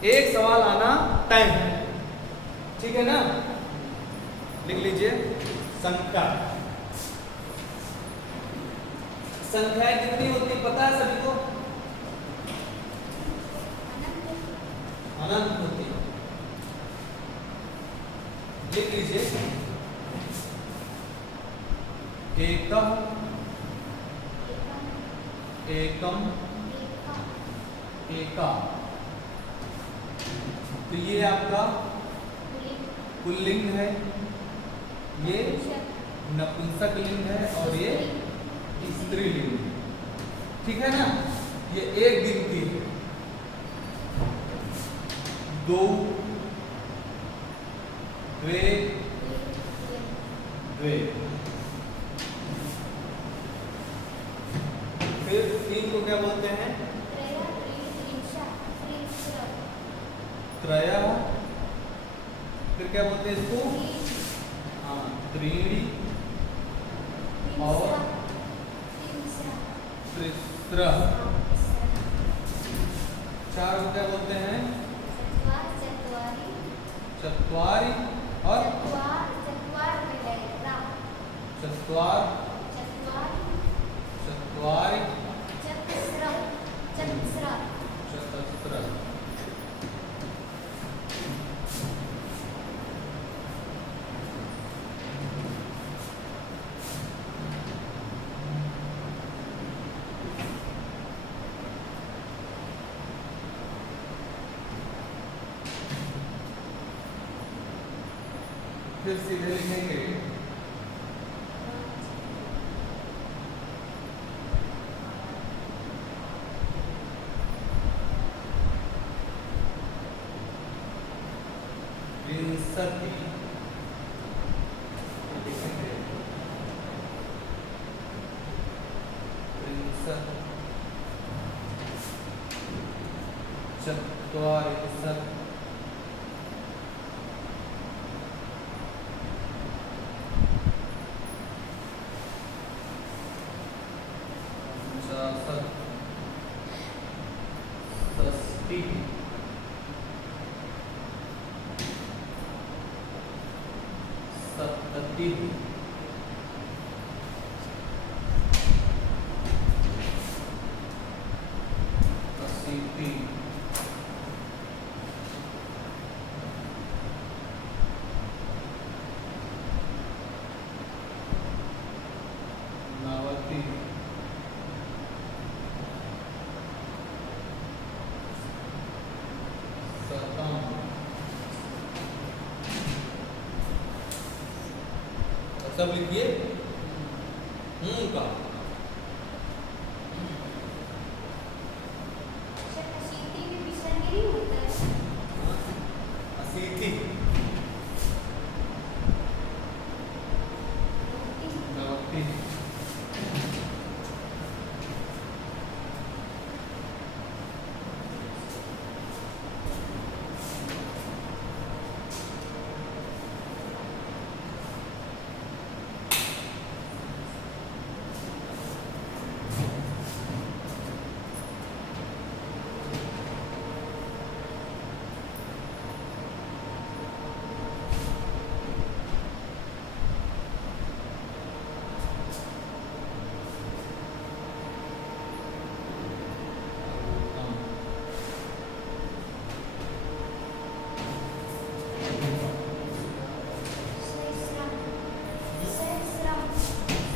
एक सवाल आना तय है, ठीक है ना। लिख लीजिए संख्या। संख्याएं कितनी होती पता है सभी को? अनंत होती। लिख लीजिए एकम एकम एका। तो ये आपका पुल्लिंग है, ये नपुंसक लिंग है और ये स्त्रीलिंग है, ठीक है ना। ये एक गिनती है, दो, द्वे, द्वे। फिर तीन को क्या बोलते हैं? त्रय। फिर क्या बोलते हैं इसको? हाँ, त्रीणि और त्रिस्र। चार को क्या बोलते हैं? चत्वारि और चत्वार, चत्वारि, चतस्र। फिर सीधे लिखेंगे विंशति। चत्वारिंशत्, षष्टि, सप्तति, अशीति, नवति, शतम। सब लिखिए का। अशीति, नवति,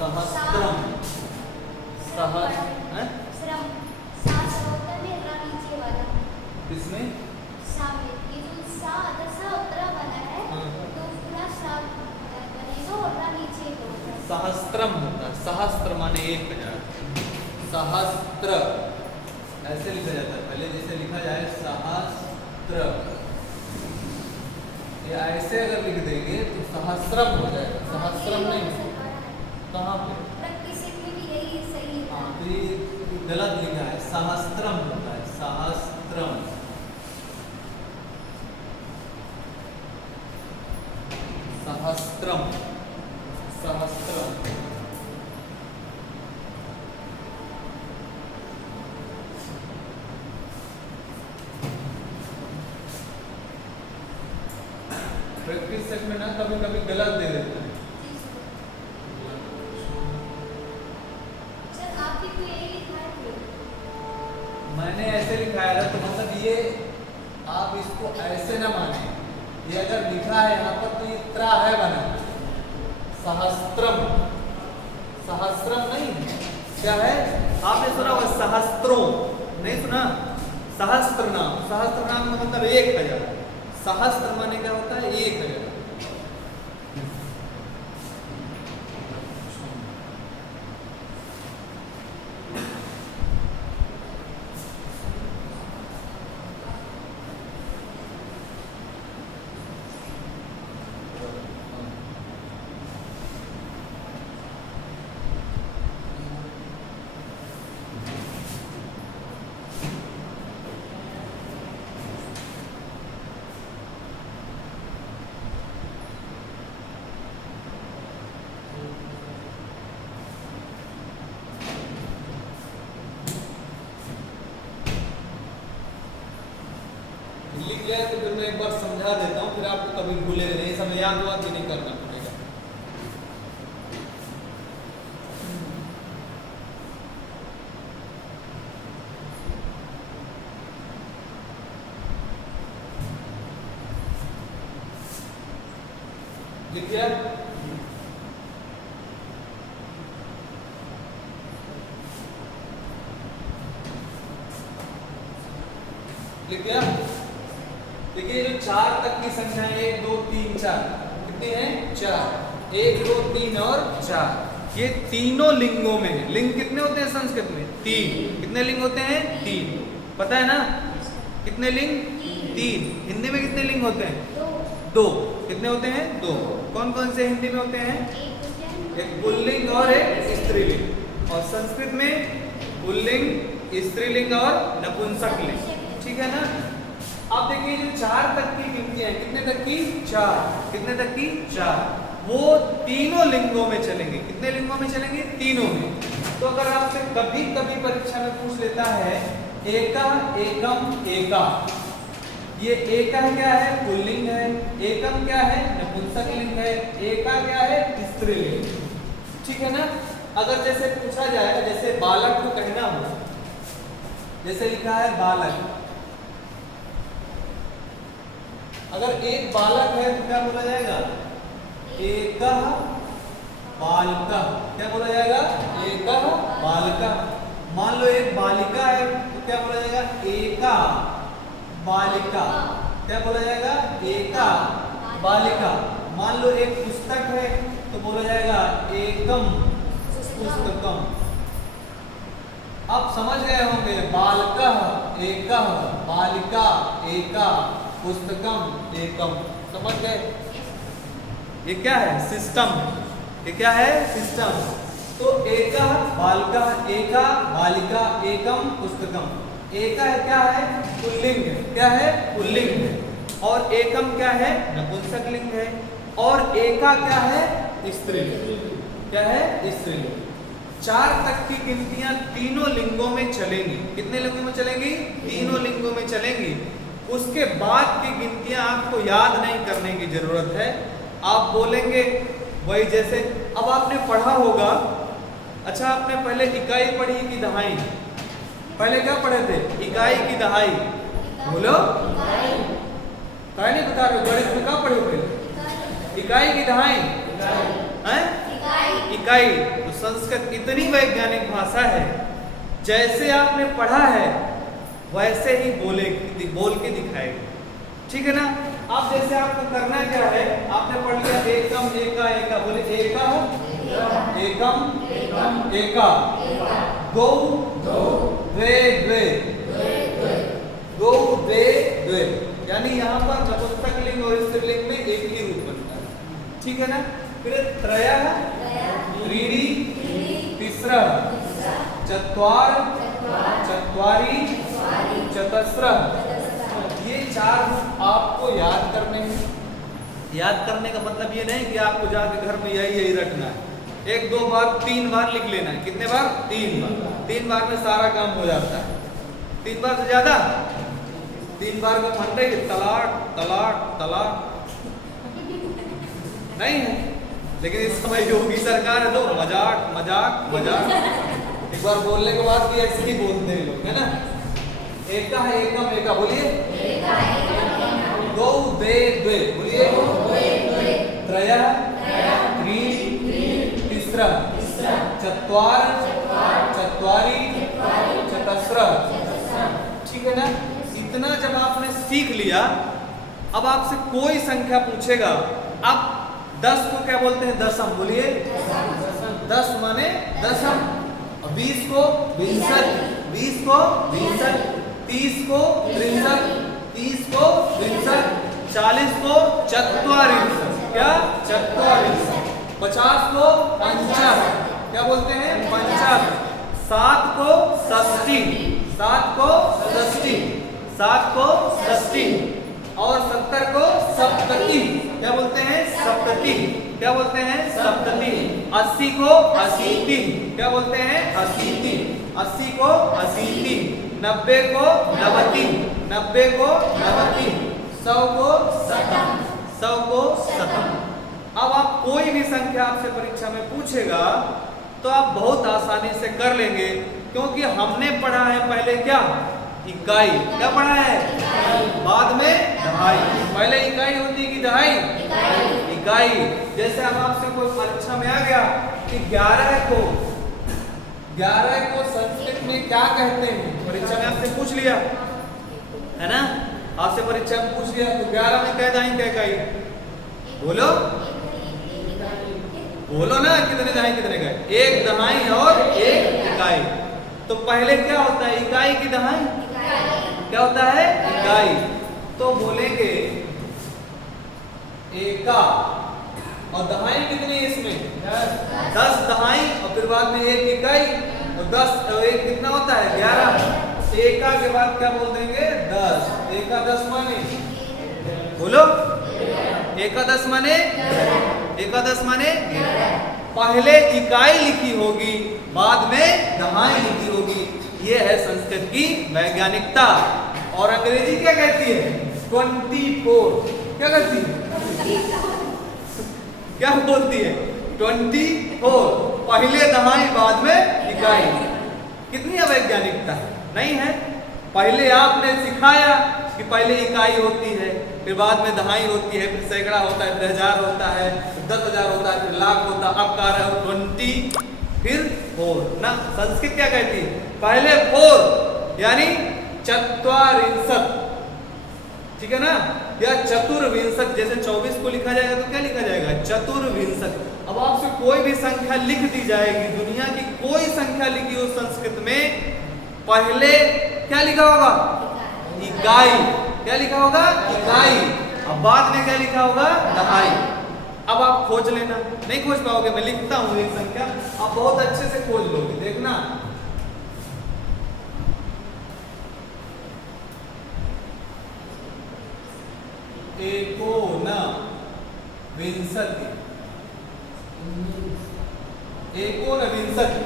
सहस्त्रम। किसमें? सहस्त्रम होता है, सहस्त्र माने 1000। सहस्त्र ऐसे लिखा जाता है, पहले जैसे लिखा जाए सहस्त्र, ये ऐसे अगर लिख देंगे तो सहस्त्रम हो जाएगा, सहस्त्रम नहीं। कहाँ पे? हाँ, तो ये गलत लिखा है, सहस्त्रम होता है, सहस्त्रम। सहस्त्रम, सहस्त्रम। प्रैक्टिस सेट में ना कभी कभी गलत दे देता है। सर आपकी कोई यही लिखा है? मैंने ऐसे लिखाया था, तो मतलब ये आप इसको ऐसे ना माने, ये अगर लिखा है यहाँ पर तो ये त्रा है बना, सहस्त्रम, सहस्त्रम नहीं क्या है, आपने सुना हुआ सहस्त्रों, नहीं सुना, सहस्त्र नाम, सहस्त्र नाम का मतलब 1000, सहस्त्र माने क्या होता है 1000। लिख लिया तो फिर मैं एक बार समझा देता हूँ, फिर आपको कभी भूलेगा नहीं, सब याद हुआ कि नहीं करना पड़ेगा। लिख लिया? लिख लिया? देखिए जो 4 तक की संख्या है 1 2 3 4 कितनी है 4, 1 2 3 और 4, ये तीनों लिंगों में है। लिंग कितने होते हैं संस्कृत में? 3। कितने लिंग होते हैं? 3। पता है ना कितने लिंग? 3। हिंदी में कितने लिंग होते हैं? 2। कितने होते हैं? 2। कौन कौन से हिंदी में होते हैं? एक पुल्लिंग और एक स्त्रीलिंग। और संस्कृत में पुल्लिंग, स्त्रीलिंग और नपुंसकलिंग। ठीक है ना? अब देखिए जो 4 तक की गिनतियां, कितने तक की? 4। कितने तक की? 4। वो तीनों लिंगों में चलेंगे। कितने लिंगों में चलेंगे? तीनों में। तो अगर आपसे कभी कभी परीक्षा में पूछ लेता है एका, एकम, एका, ये एका क्या है? पुल्लिंग है। एकम क्या है? नपुंसकलिंग है। एका क्या है? स्त्रीलिंग। ठीक है ना? अगर जैसे पूछा जाए, जैसे बालक को कहना हो, जैसे लिखा है बालक, अगर एक बालक है तो क्या बोला जाएगा? एकः बालकः। क्या बोला जाएगा? एकः बालकः। मान लो एक बालिका है तो क्या बोला जाएगा? एका बालिका। क्या बोला जाएगा? एका बालिका। मान लो एक पुस्तक है तो बोला जाएगा एकम पुस्तकम। आप समझ गए होंगे, बालकः एकः, बालिका एका, पुस्तकम एकम। समझ गए? ये क्या है? सिस्टम। ये क्या है? सिस्टम। तो एका बालिका, एका बालिका, एकम पुस्तकम। एका है क्या है? पुल्लिंग। क्या है? पुल्लिंग। और एकम क्या है? नपुंसकलिंग है। और एका क्या है? स्त्रीलिंग। क्या है? स्त्रीलिंग। 4 तक की गिनतियां तीनों लिंगों में चलेंगी। कितने लिंगों में चलेंगी? तीनों लिंगों में चलेंगी। उसके बाद की गिनतियां आपको याद नहीं करने की जरूरत है, आप बोलेंगे वही। जैसे अब आपने पढ़ा होगा, अच्छा आपने पहले इकाई पढ़ी कि दहाई? पहले क्या पढ़े थे? इकाई की दहाई। बोलो, नहीं बता रहे? गणित में क्या पढ़े थे? इकाई की दहाई हैं? इकाई। तो संस्कृत इतनी वैज्ञानिक भाषा है, जैसे आपने पढ़ा है वैसे ही बोल के दिखाएगा। ठीक है ना? अब जैसे आपको करना क्या है, आपने पढ़ लिया एकम, एका, एका, बोले एका, एकम, एका, गौ, द्वे, द्वे, गौ, द्वे, द्वे। यानी यहाँ पर नपुंसकलिंग और स्त्रीलिंग में एक ही रूप बनता है। ठीक है ना? फिर त्रयः, त्रीणि, तिस्रः, चत्वार, चत्वारि, चतस्रः। ये 4 रूप आपको याद करने हैं। याद करने का मतलब ये नहीं कि आपको जाके घर में यही रखना है। 1 2 बार 3 बार लिख लेना है। कितने बार? 3 बार। 3 बार में सारा काम हो जाता है। 3 बार से ज्यादा? 3 बार का फंडे तलाक, तलाक, तलाक। नहीं है। लेकिन इस समय योगी सरकार है तो मजाक मजाक मजाक, एक बार बोलने के बाद भी ऐसे ही बोलते हैं लोग, है ना। एका है एकम एका, बोलिए। गौ द्वे द्वे, बोलिए। त्रयः त्रीणि तिस्रः चत्वार चत्वारि चतस्रः। ठीक है ना। इतना जब आपने सीख लिया, अब आपसे कोई संख्या पूछेगा, आप 10 को क्या बोलते हैं? दशम, बोलिए। 10 माने दशम। 20 को 62, 20 को 62, 30 को 63, 30 को 63, 40 को 44, क्या 44, 50 को 55, क्या बोलते हैं? 55, 7 को 60, 7 को 60, 7 को 60, और 70 को सप्तति, क्या बोलते हैं? सप्तति, क्या बोलते हैं? सप्तति। 80 को अशीति, क्या बोलते हैं? अशीति, 80 को अशीति। 90 को नवति, 90 को नवति। 100 को शतम, 100 को शतम। अब आप कोई भी संख्या आपसे परीक्षा में पूछेगा तो आप बहुत आसानी से कर लेंगे, क्योंकि हमने पढ़ा है पहले क्या? इकाई। क्या पढ़ा है? बाद में दहाई। पहले इकाई होती कि दहाई? इकाई। जैसे अब आपसे कोई परीक्षा में आ गया कि 11 को संस्कृत में क्या कहते हैं, परीक्षा में आपसे पूछ लिया, है ना। आपसे परीक्षा में पूछ लिया तो 11 में कह दहाई क्या इकाई? बोलो बोलो ना, कितने दहाई कितने गए? एक दहाई और एक इकाई। तो पहले क्या होता है? इकाई की दहाई। क्या होता है? इकाई। तो बोलेंगे एका, और दहाई कितनी है इसमें? 10 दहाई, और फिर बाद में एक इकाई, तो 10 और एक कितना होता है? 11। एका के बाद क्या बोल देंगे? 10। एका 10 माने, बोलो। एका 10 माने, एका 10 माने पहले इकाई लिखी होगी, बाद में दहाई लिखी होगी। ये है संस्कृत की वैज्ञानिकता। और अंग्रेजी क्या कहती है? 24। क्या कहती है? क्या बोलती है? 24। पहले दहाई, बाद में इकाई। कितनी अवैज्ञानिकता है? नहीं है। पहले आपने सिखाया कि पहले इकाई होती है, फिर बाद में दहाई होती है, फिर सैकड़ा होता है, फिर 1000 होता है, फिर 10,000 होता है, फिर लाख होता है। अब कह रहे हो 20, फिर 4 ना। संस्कृत क्या कहती है? पहले 4 यानी 44, ठीक है ना, या चतुर्विंशक। जैसे 24 को लिखा जाएगा तो क्या लिखा जाएगा? चतुर्विंशक। अब आपसे कोई भी संख्या लिख दी जाएगी, दुनिया की कोई संख्या लिखी हो संस्कृत में, पहले क्या लिखा होगा? इकाई। क्या लिखा होगा? इकाई। अब बाद में क्या लिखा होगा? दहाई। अब आप खोज लेना, नहीं खोज पाओगे, मैं लिखता हूं एक संख्या, आप बहुत अच्छे से खोज लोगे, देखना। एकोन विंशति, एकोन विंशति।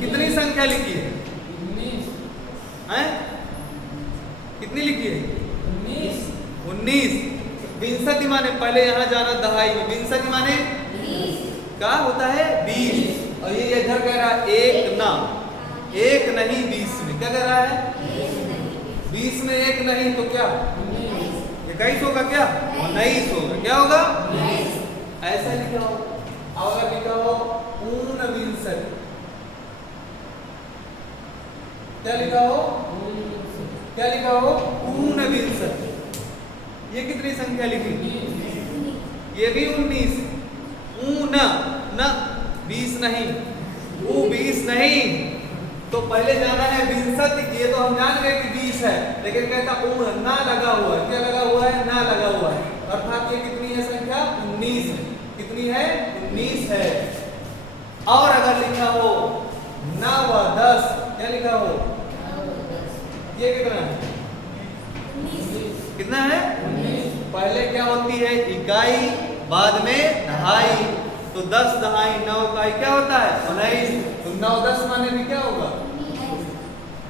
कितनी संख्या लिखी है? 19। कितनी लिखी है? 19। विंशति माने पहले यहां जाना दहाई में, विंशति माने 20। क्या होता है? 20। और ये इधर कह रहा है एक ना, एक नहीं 20 में। क्या कह रहा है? 20 में एक नहीं तो क्या? 21 होगा। क्या? 19 होगा। क्या होगा? ऐसा लिखा हो। अगर लिखा हो ऊनविंशति, क्या लिखा हो? क्या लिखा हो? ऊनविंशति। ये कितनी संख्या लिखी? ये भी 19। ऊन न 20 नहीं, ऊ 20 नहीं, तो पहले जाना है विंशति। ये तो हम जान गए कि 20 है, लेकिन कहता ऊन ना लगा हुआ है। क्या लगा हुआ है? ना लगा हुआ है। अर्थात ये कितनी है संख्या? 19 है। कितनी है? 19 है। और अगर लिखा हो 9 10, क्या लिखा हो? ये कितना है? कितना है? पहले क्या होती है? इकाई, बाद में दहाई। तो 10 दहाई 9 इकाई क्या होता है? 19। तो 9 10 माने भी क्या होगा?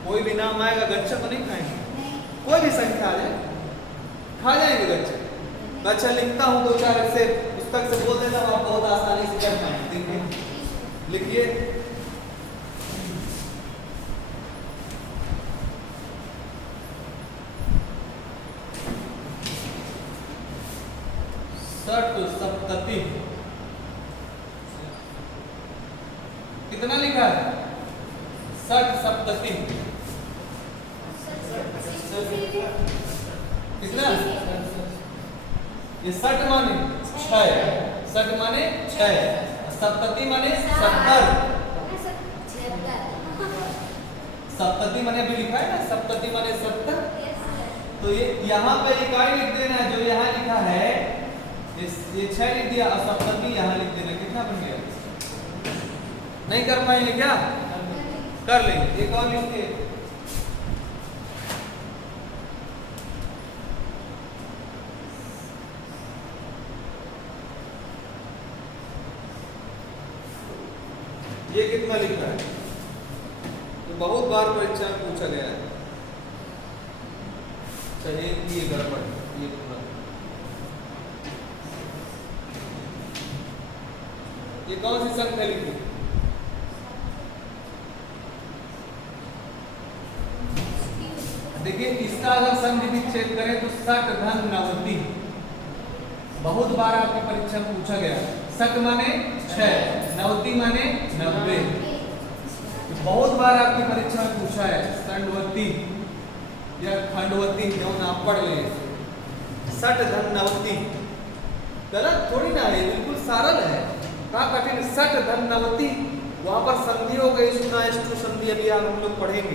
कोई भी नाम आएगा, गच्छा तो नहीं खाएंगे। कोई भी संख्या आ जाए खा जाएंगे गच्छा। गच्छा लिखता हूँ 2 4 से, पुस्तक से बोल देता हूँ, आप बहुत आसानी से कर पाएंगे। देखिए लिखिए, षट सप्तति। कितना लिखा है? षट सप्तति। कितना? ये षट माने 6, षट माने 6, सप्तति माने 70। सप्तति माने अभी लिखा है ना, सप्तति माने 70। तो ये यहाँ पे इकाई लिख देना है, जो यहाँ लिखा है ये 6 लिख दिया और सप्तति यहाँ लिख देना। कितना बन गया? नहीं कर पाएंगे क्या? कर लेंगे। एक और लिखिए, ये कितना लिखा है? तो बहुत बार परीक्षा में पूछा गया है। चलिए ये गड़बड़, ये पूरा, ये कौन सी संख्या लिखी? देखिए इसका अगर संधि विच्छेद करें तो षट धन नवति। बहुत बार आपकी परीक्षा में पूछा गया। षट माने 6, नवति माने 90। बहुत बार आपकी परीक्षा में पूछा है षण्वती या खंडवती, जो नाम पढ़ ले। षट धन नवति गलत थोड़ी ना है, बिल्कुल सरल है। का कठिन? षट धन नवति, वहां पर संधि हो गई, सुना संधि अभी हम लोग पढ़ेंगे।